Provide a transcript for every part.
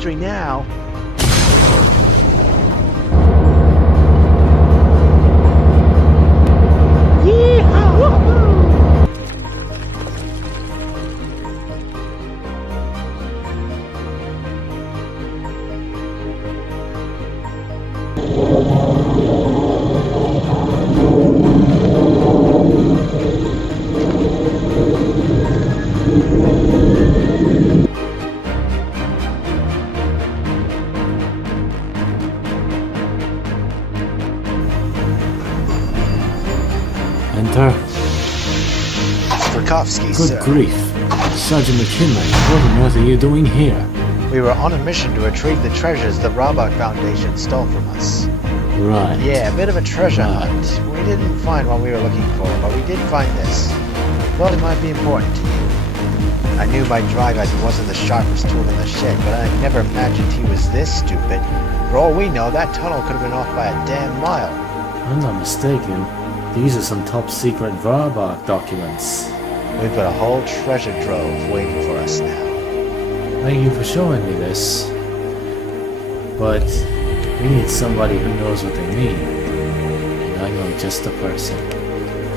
history now. Enter. Strakovsky, Good sir. grief. Sergeant McKinley, what on earth are you doing here? We were on a mission to retrieve the treasures the Robot Foundation stole from us. Right. Yeah, a bit of a treasure hunt. We didn't find what we were looking for, but we did find this. Well, it might be important to you. I knew my driver wasn't the sharpest tool in the shed, but I never imagined he was this stupid. For all we know, that tunnel could have been off by a damn mile. I'm not mistaken. These are some top-secret Varbach documents. We've got a whole treasure trove waiting for us now. Thank you for showing me this. But we need somebody who knows what they mean. And I know just the person.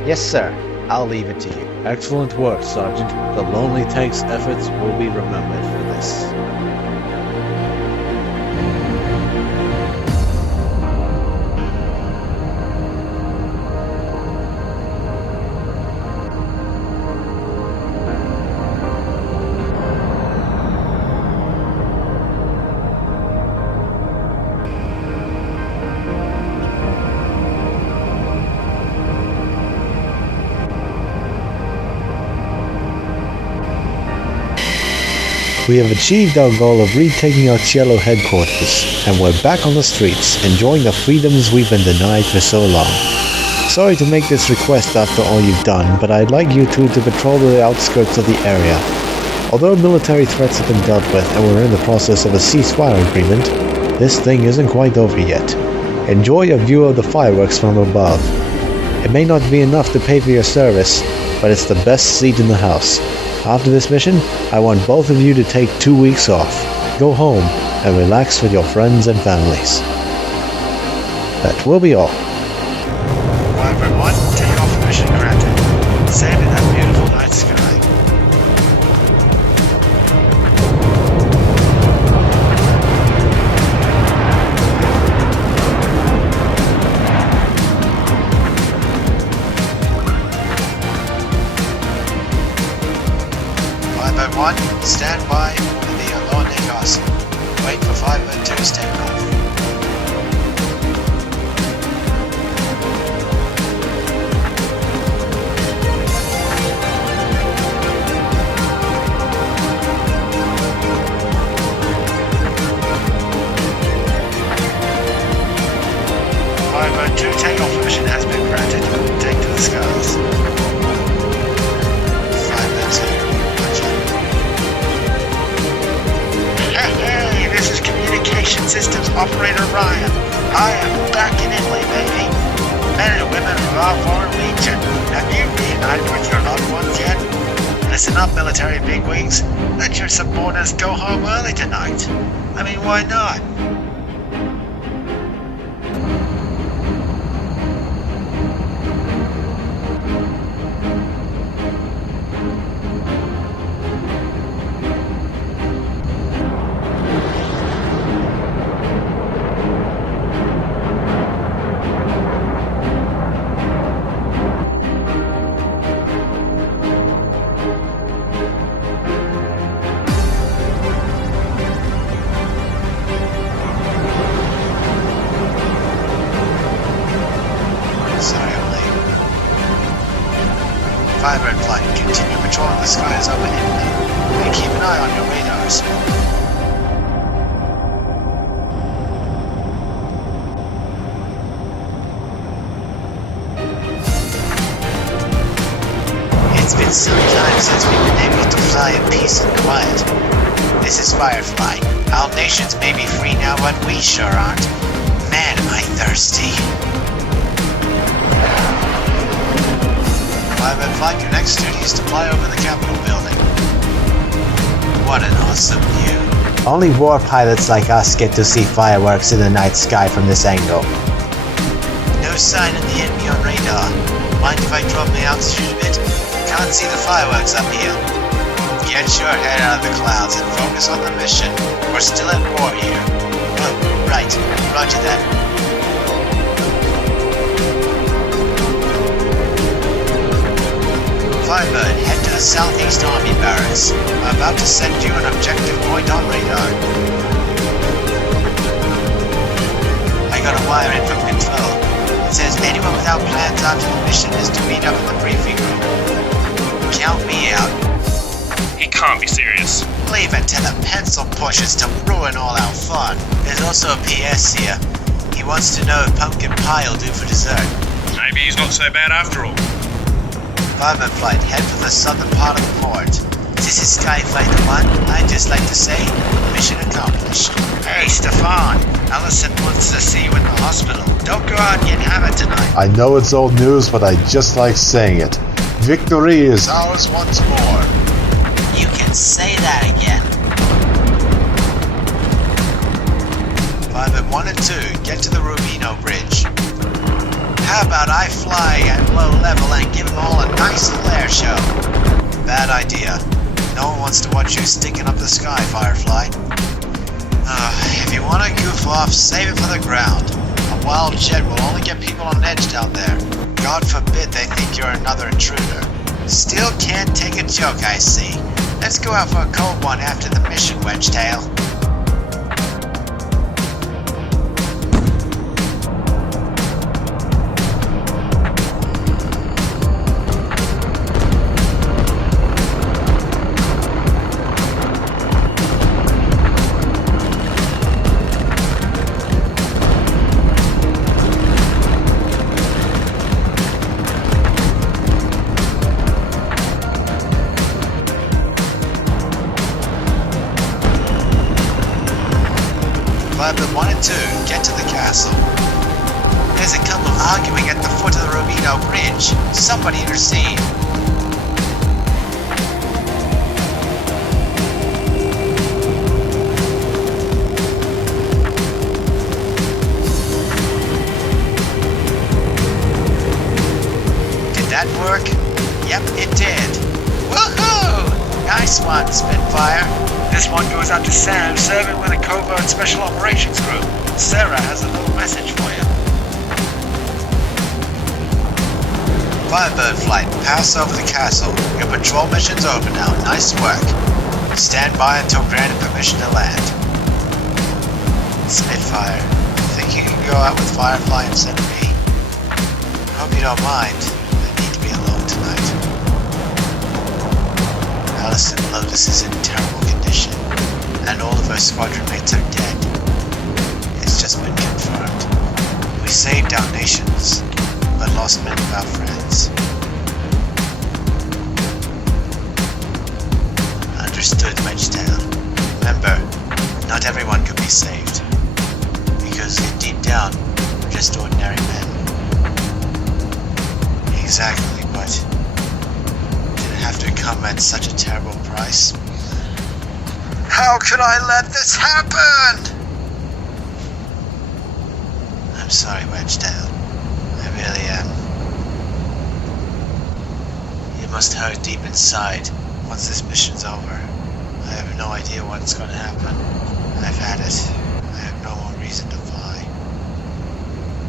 Yes, sir. I'll leave it to you. Excellent work, Sergeant. The Lonely Tank's efforts will be remembered for this. We have achieved our goal of retaking our Cielo Headquarters, and we're back on the streets, enjoying the freedoms we've been denied for so long. Sorry to make this request after all you've done, but I'd like you two to patrol the outskirts of the area. Although military threats have been dealt with and we're in the process of a ceasefire agreement, this thing isn't quite over yet. Enjoy a view of the fireworks from above. It may not be enough to pay for your service, but it's the best seat in the house. After this mission, I want both of you to take 2 weeks off. Go home and relax with your friends and families. That will be all. Driver 1, take off mission granted. Save in that beautiful night sky. One, stand by for the Ladyakov. Wait for 502's takeoff. Two takeoff mission has been granted. Take to the skies. 502. Hey, this is Communication Systems Operator Ryan. I am back in Italy, baby. Men and women of our foreign legion, have you reunited with your loved ones yet? Listen up, military bigwigs. Let your supporters go home early tonight. I mean, why not? Firebird flight, continue patrolling the skies over Italy, and keep an eye on your radars. It's been some time since we've been able to fly in peace and quiet. This is Firefly. Our nations may be free now, but we sure aren't. Man, am I thirsty. Firebird Flight, your next duty is to fly over the Capitol building. What an awesome view. Only war pilots like us get to see fireworks in the night sky from this angle. No sign of the enemy on radar. Mind if I drop my altitude a bit? Can't see the fireworks up here. Get your head out of the clouds and focus on the mission. We're still at war here. Oh, right. Roger that. Firebird, head to the southeast army barracks. I'm about to send you an objective point on radar. I got a wire in from control. It says anyone without plans after the mission is to meet up in the briefing room. Count me out. He can't be serious. Leave it to the pencil pushers to ruin all our fun. There's also a PS here. He wants to know if pumpkin pie will do for dessert. Maybe he's not so bad after all. Fireman flight, head for the southern part of the port. This is Skyfighter 1. I'd just like to say, mission accomplished. Hey, Stefan. Allison wants to see you in the hospital. Don't go out and get hammered tonight. I know it's old news, but I just like saying it. Victory is ours once more. You can say that again. Fireman 1 and 2, get to the Rubino Bridge. How about I fly at low level and give them all a nice flare show? Bad idea. No one wants to watch you sticking up the sky, Firefly. If you want to goof off, save it for the ground. A wild jet will only get people on edge down there. God forbid they think you're another intruder. Still can't take a joke, I see. Let's go out for a cold one after the mission, Wedgetail. Firebird 1 and 2, get to the castle. There's a couple arguing at the foot of the Rubino Bridge. Somebody intercede. Did that work? Yep, it did. Woohoo! Nice one, Spitfire. This one goes out to Sam, serving with a covert special operations group. Sarah has a little message for you. Firebird flight, pass over the castle. Your patrol mission's over now. Nice work. Stand by until granted permission to land. Spitfire, think you can go out with Firefly instead of me? Hope you don't mind. I need to be alone tonight. Allison Lotus is in terrible condition, and all of her squadron mates are dead. It's just been confirmed. We saved our nations, but lost many of our friends. Understood, Wedgetail. Remember, not everyone could be saved, because deep down, we're just ordinary men. Exactly, but have to come at such a terrible price. How could I let this happen? I'm sorry, Wedgetail. I really am. You must hurt deep inside once this mission's over. I have no idea what's going to happen. I've had it. I have no more reason to fly.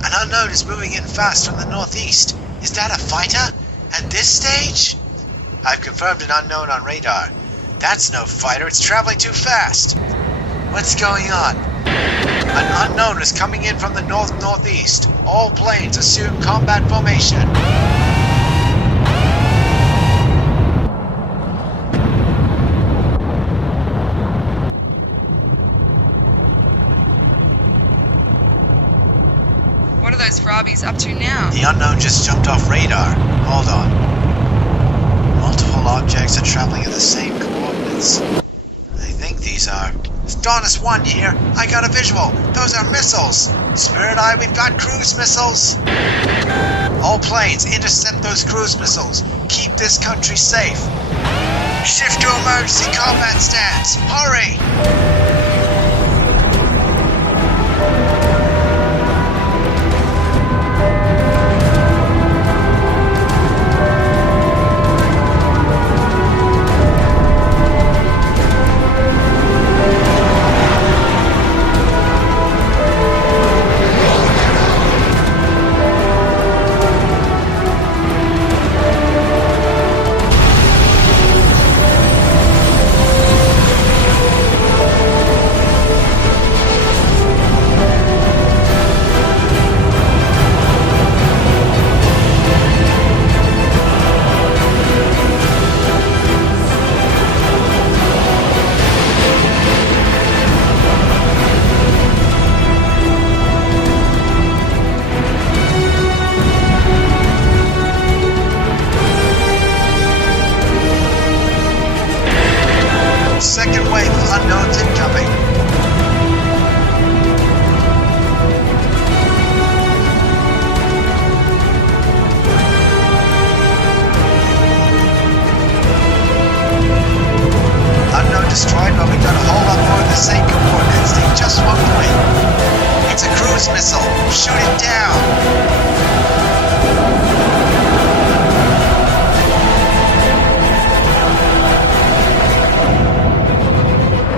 An unknown is moving in fast from the northeast. Is that a fighter? At this stage? I've confirmed an unknown on radar. That's no fighter, it's traveling too fast. What's going on? An unknown is coming in from the northeast. All planes assume combat formation. What are those Frobbies up to now? The unknown just jumped off radar. Hold on. Multiple objects are traveling at the same coordinates. I think these are... Adonis 1 here! I got a visual! Those are missiles! Spirit Eye, we've got cruise missiles! All planes, intercept those cruise missiles! Keep this country safe! Shift to emergency combat stance! Hurry! destroyed, but we got a whole lot more of the same coordinates. They just won't quit. It's a cruise missile. Shoot it down.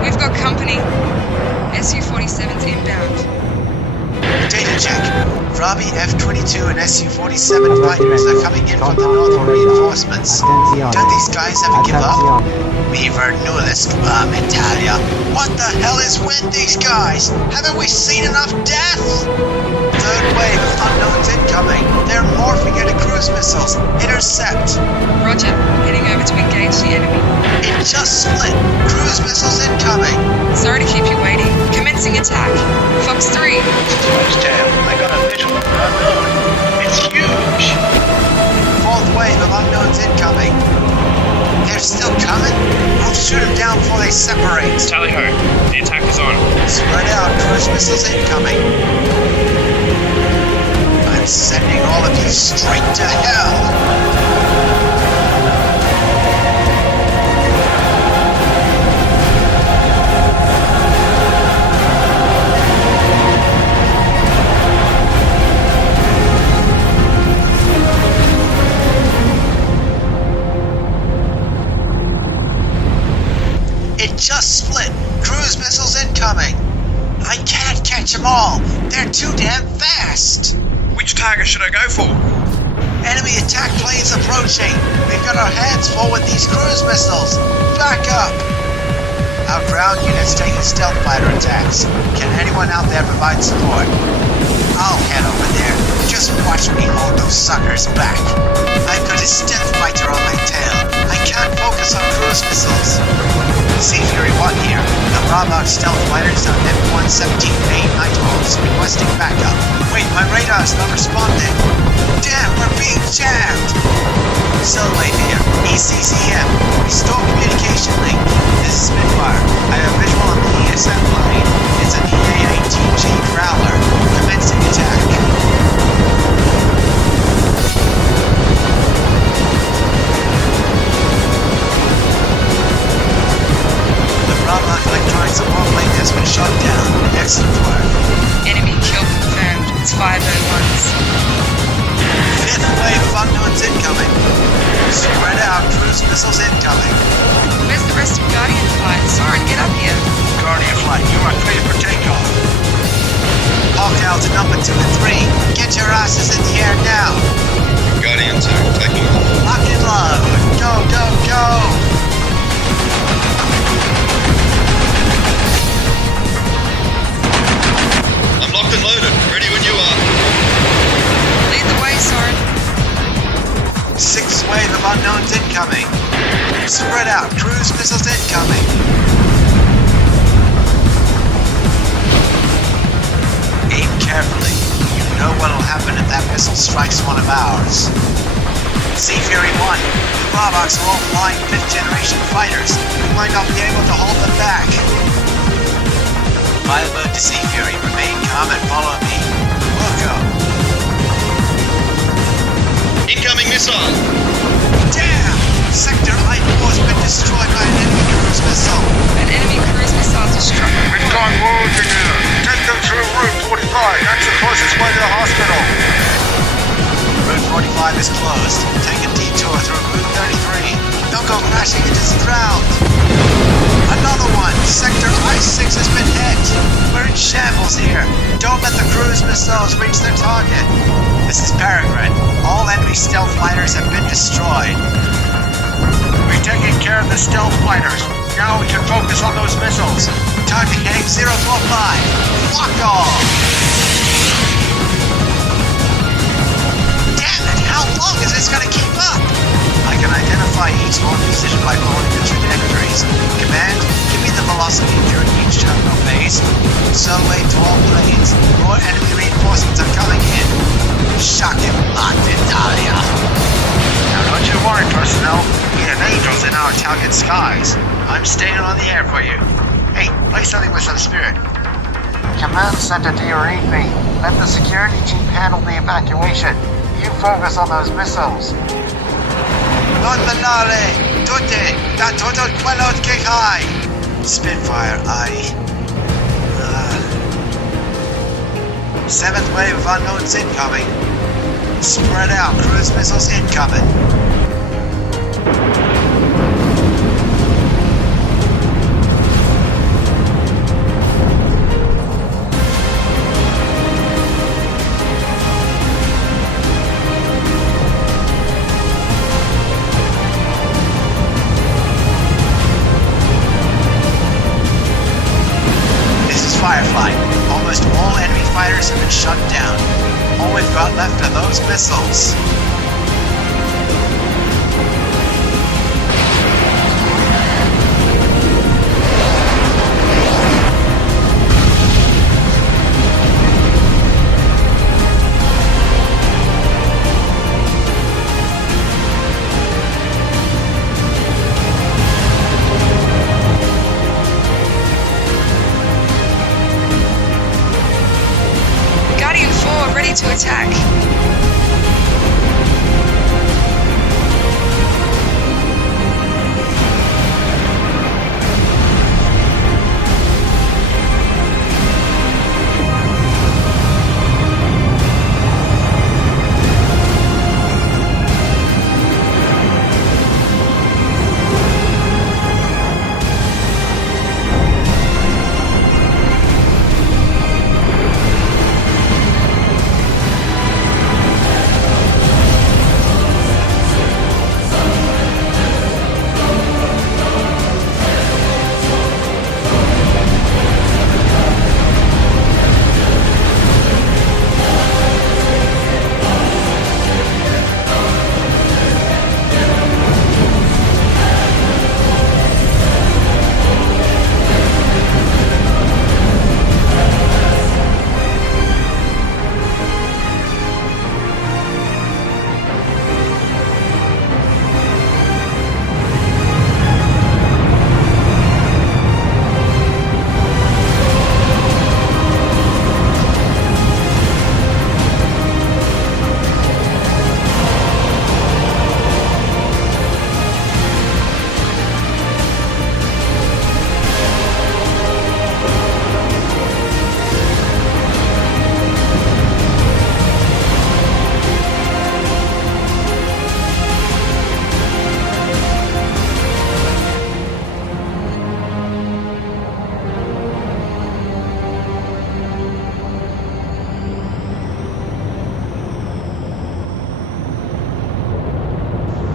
We've got company. Su-47's inbound. Data check. Robbie F-22 and Su-47 fighters are coming in from the north for reinforcements. Don't these guys ever give up? Viva nullis quam Italia. What the hell is with these guys? Haven't we seen enough death? Third wave of unknowns incoming. They're morphing into cruise missiles. Intercept. Roger. Heading over to engage the enemy. It just split. Cruise missiles incoming. Sorry to keep you waiting. Commencing attack. Fox 3. Touchdown. I got a visual of an unknown. It's huge. Fourth wave of unknowns incoming. They're still coming? I'll shoot them down before they separate. Tally ho, the attack is on. Spread out. Cruise missiles incoming. I'm sending all of you straight to hell. It just split. Cruise missiles incoming. I can't catch them all. They're too damn fast. Which target should I go for? Enemy attack planes approaching. We've got our hands full with these cruise missiles. Back up. Our ground unit's taking stealth fighter attacks. Can anyone out there provide support? I'll head over there. Just watch me hold those suckers back. I've got a stealth fighter on my tail. I can't focus on cruise missiles. Sea Fury 1 here. The Bravo stealth fighters on M117A Nighthawks requesting backup. Wait, my radar's not responding. Damn, we're being jammed. Silwave here. ECCM. Restore communication link. This is Spitfire. I have visual on the ESM line. It's an EA-18G Prowler. Commencing attack. Bravo electronic support link has been shut down. Excellent work. Enemy kill confirmed. It's 501s. Fifth wave of unknowns incoming. Spread out. Cruise missiles incoming. Where's the rest of Guardian flight? Soren, get up here. Guardian flight, you are clear for takeoff. Hawk out to number 2 and 3. Get your asses in the air now. Guardian 2, taking off. Lock and load. Go, go, go. I'm locked and loaded, ready when you are. Lead the way, Soren. Sixth wave of unknowns incoming. Spread out. Cruise missiles incoming. Aim carefully. You know what'll happen if that missile strikes one of ours. Sea Fury 1. The Bravoks are all flying 5th generation fighters. We might not be able to hold them back. Firebird to Sea Fury. Remain calm and follow me. We'll go. Incoming missile! Damn! Sector I-4's been destroyed by an enemy cruise missile. An enemy cruise missile destroyed. We've got wounds in here. Take them through Route 45. That's the closest way to the hospital. Route 45 is closed. Take a detour through Route 33. Don't go crashing into the ground. Another one. Sector I-6 has been hit. We're in shambles here. Don't let the cruise missiles reach their target. This is Peregrine. All enemy stealth fighters have been destroyed. We're taking care of the stealth fighters. Now we can focus on those missiles. Target heading 045. Lock off! Damn it! How long is this gonna keep up? I can identify each launch position by following the trajectories. Command, give me the velocity during each terminal phase. So wait to all planes. More enemy reinforcements are coming in. Shock him not, Italia. Now don't you worry, personnel. We have angels in our target skies. I'm staying on the air for you. Hey, play something with some spirit. Command Center, do you read me? Let the security chief handle the evacuation. You focus on those missiles. Non menare! Tutte! Da tutto quello che hai! Spitfire, seventh wave of unknowns incoming. Spread out, cruise missiles incoming. Firefly. Almost all enemy fighters have been shut down. All we've got left are those missiles. Ready to attack.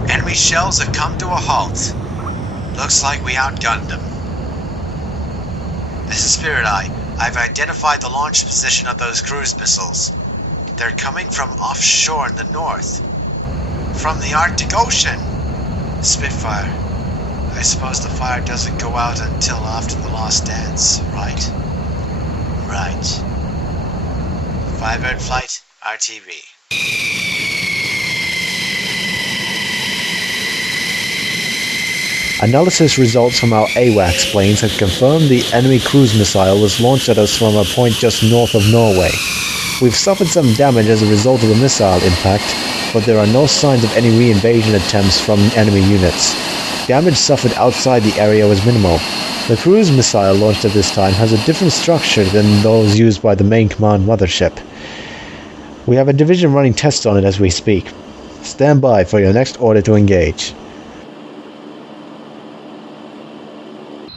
Enemy shells have come to a halt. Looks like we outgunned them. This is Spirit Eye. I've identified the launch position of those cruise missiles. They're coming from offshore in the north. From the Arctic Ocean. Spitfire. I suppose the fire doesn't go out until after the last dance, right? Right. 5-bird flight, RTV. Analysis results from our AWACS planes have confirmed the enemy cruise missile was launched at us from a point just north of Norway. We've suffered some damage as a result of the missile impact, but there are no signs of any re-invasion attempts from enemy units. Damage suffered outside the area was minimal. The cruise missile launched at this time has a different structure than those used by the main command mothership. We have a division running tests on it as we speak. Stand by for your next order to engage.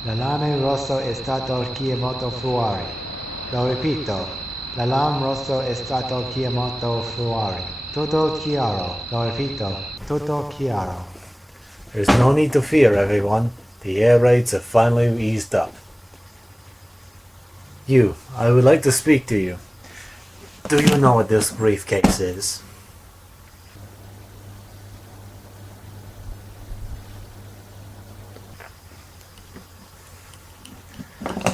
L'allarme rosso è stato chiamato fuori. Lo ripeto, l'allarme rosso è stato chiamato fuori. Tutto chiaro. Lo ripeto, tutto chiaro. There's no need to fear, everyone. The air raids have finally eased up. I would like to speak to you. Do you know what this briefcase is?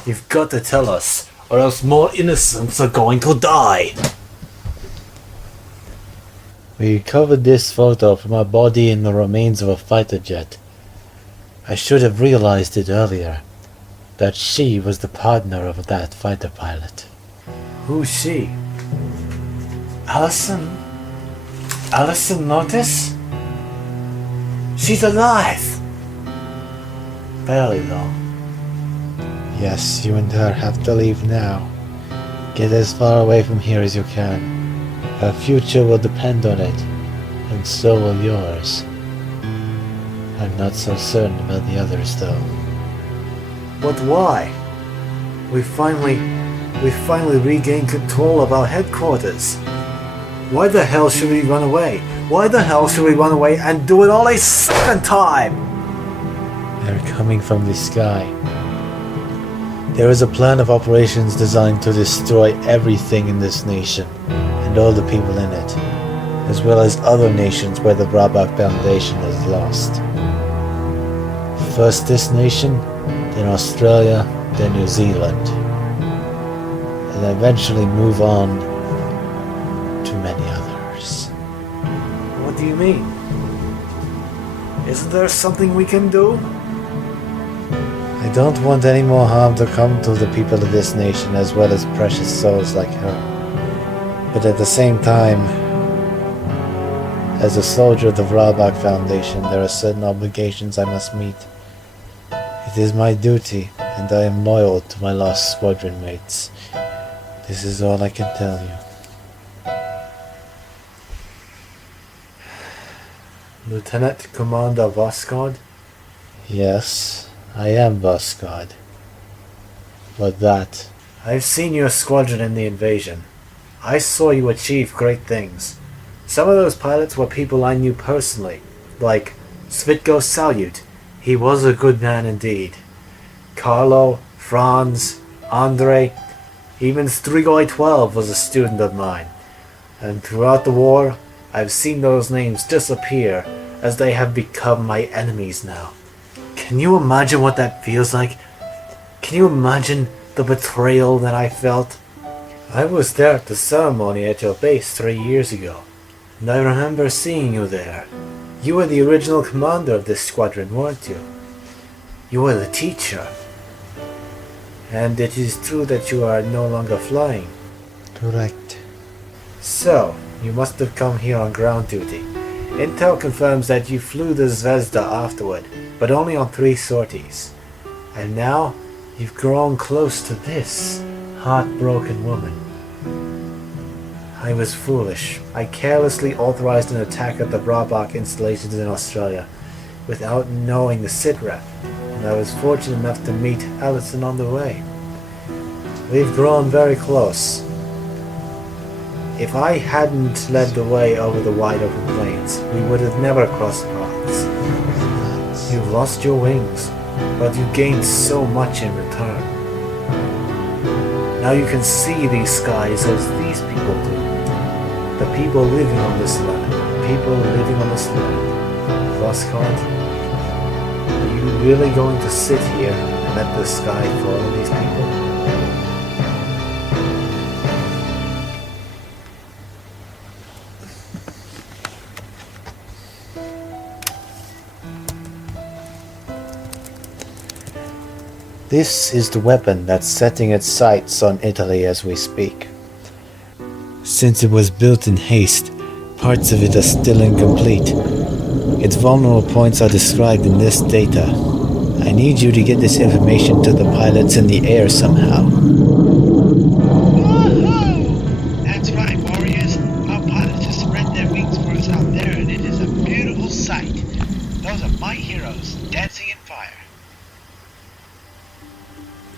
You've got to tell us, or else more innocents are going to die. We recovered this photo from a body in the remains of a fighter jet. I should have realized it earlier, that she was the partner of that fighter pilot. Who's she? Allison? Allison Lotus? She's alive! Barely though. Yes, you and her have to leave now. Get as far away from here as you can. Her future will depend on it, and so will yours. I'm not so certain about the others, though. But why? We finally regained control of our headquarters. Why the hell should we run away? Why the hell should we run away and do it all a second time? They're coming from the sky. There is a plan of operations designed to destroy everything in this nation, and all the people in it, as well as other nations where the Brabak Foundation is lost. First this nation, then Australia, then New Zealand, and eventually move on to many others. What do you mean? Isn't there something we can do? I don't want any more harm to come to the people of this nation as well as precious souls like her. But at the same time, as a soldier of the Vrabak Foundation, there are certain obligations I must meet. It is my duty, and I am loyal to my lost squadron mates. This is all I can tell you. Lieutenant Commander Voskhod? Yes, I am Voskhod. But that... I've seen your squadron in the invasion. I saw you achieve great things. Some of those pilots were people I knew personally, like Svitgo Salyut. He was a good man indeed. Carlo, Franz, Andre, even Strigoi 12 was a student of mine. And throughout the war, I've seen those names disappear as they have become my enemies now. Can you imagine what that feels like? Can you imagine the betrayal that I felt? I was there at the ceremony at your base 3 years ago, and I remember seeing you there. You were the original commander of this squadron, weren't you? You were the teacher. And it is true that you are no longer flying. Correct. So, you must have come here on ground duty. Intel confirms that you flew the Zvezda afterward, but only on 3 sorties. And now, you've grown close to this heartbroken woman. I was foolish. I carelessly authorized an attack at the Brabak installations in Australia, without knowing the sitrep, and I was fortunate enough to meet Allison on the way. We've grown very close. If I hadn't led the way over the wide open plains, we would have never crossed paths. You've lost your wings, but you gained so much in return. Now you can see these skies as these people do. The people living on this land. People living on this land. Voskhod, are you really going to sit here and let the sky follow these people? This is the weapon that's setting its sights on Italy as we speak. Since it was built in haste, parts of it are still incomplete. Its vulnerable points are described in this data. I need you to get this information to the pilots in the air somehow. Woohoo! That's right, warriors. Our pilots have spread their wings for us out there, and it is a beautiful sight. Those are my heroes, dancing in fire.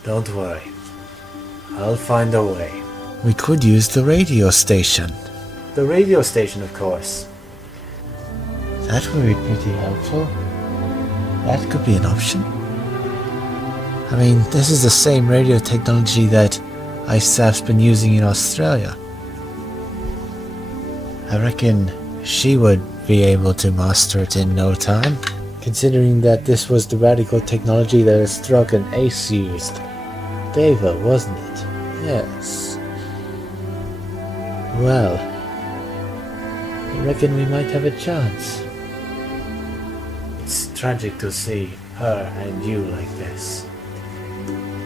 Don't worry. I'll find a way. We could use the radio station. The radio station, of course. That would be pretty helpful. That could be an option. I mean, this is the same radio technology that ISAF's been using in Australia. I reckon she would be able to master it in no time, considering that this was the radical technology that Strug and Ace used. Deva, wasn't it? Yes. Well, I reckon we might have a chance. It's tragic to see her and you like this.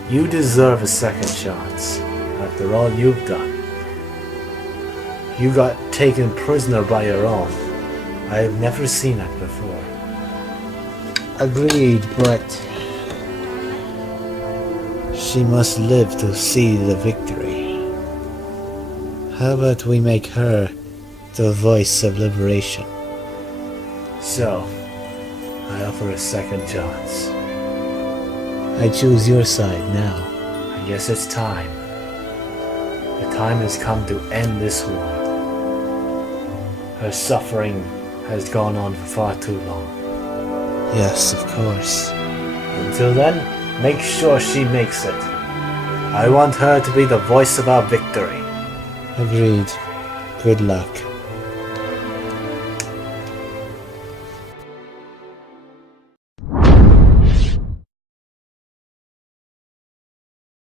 You deserve a second chance, after all you've done. You got taken prisoner by your own. I've never seen that before. Agreed, but She must live to see the victory. How about we make her the voice of liberation? So, I offer a second chance. I choose your side now. I guess it's time. The time has come to end this war. Her suffering has gone on for far too long. Yes, of course. Until then, make sure she makes it. I want her to be the voice of our victory. Agreed. Good luck.